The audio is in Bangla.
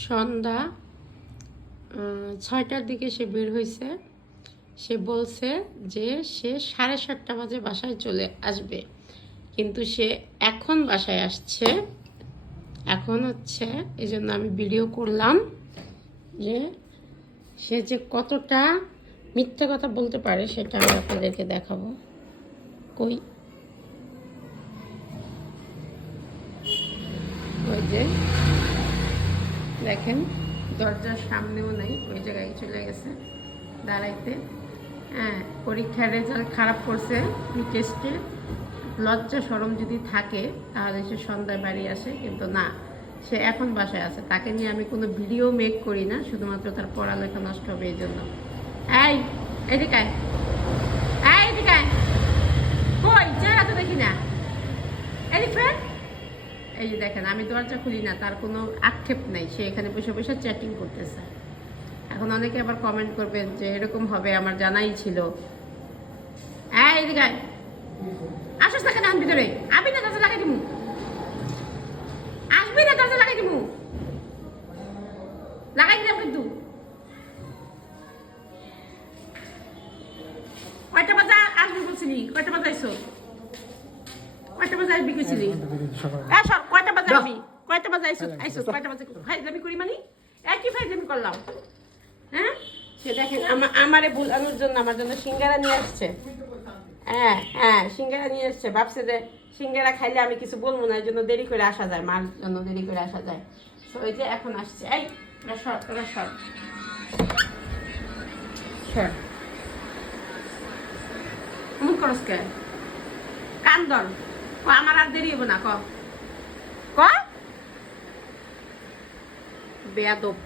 সন্ধ্যা 6টার দিকে সে বের হয়েছে। সে বলছে যে সে 7:30 বাজে বাসায় চলে আসবে, কিন্তু সে এখন বাসায় আসছে। এখন হচ্ছে এই জন্য আমি ভিডিও করলাম যে সে যে কতটা মিথ্যা কথা বলতে পারে সেটা আমি আপনাদেরকে দেখাবো। কই ওই যে দেখেন, দরজার সামনেও নেই, ওই জায়গায় চলে গেছে দাঁড়াইতে। হ্যাঁ, পরীক্ষার রেজাল্ট খারাপ করছে টেস্টে। লজ্জা শরম যদি থাকে তাহলে সে সন্ধ্যায় বাড়ি আসে, কিন্তু না, সে এখন বাসায় আছে। তাকে নিয়ে আমি কোনো ভিডিও মেক করি না, শুধুমাত্র তার পড়ালেখা নষ্ট হবে এই জন্য। এই এদিকে আয়, এদিকে আয়। কই চেহারা তো দেখি না, এদিকে। এই যে দেখেন, আমি দরজা খুলি না, তার কোনো আক্ষেপ নেই, সে এখানে বসে বসে চ্যাটিং করতেছে। এখন অনেকে আবার কমেন্ট করবেন যে এরকম হবে আমার জানাই ছিল। এদিকে আসস না কেন ভিতরে? আবি না, দরজা লাগাই দিমু। আসবি না, দরজা লাগাই দিমু। লাগাই দিলাম কিন্তু। কয়টা বাজে আসবি বলছিলি? কয়টা বাজে আইসো? কয়টা বাজে আসবি কইছিলি? কয়টা বাজে আসবি? কয়টা বাজে আইসো? কয়টা বাজে ফাইজলামি করি মানে? একই ফাইজলামি করলাম। হ্যাঁ, সে দেখেন আমারে ভুলানোর জন্য আমার জন্য সিঙ্গারা নিয়ে আসছে। হ্যাঁ, সিঙ্গারা নিয়ে আসছে। ভাবছে যে সিঙ্গারা খাইলে আমি কিছু বলবো না, এই জন্য দেরি করে আসা যায়, মার জন্য দেরি করে আসা যায়। তো ওই যে এখন আসছে। এই সর মুখ করস কে? কান্দন আমার আর দেরি হবো না। ক বেয়াদব।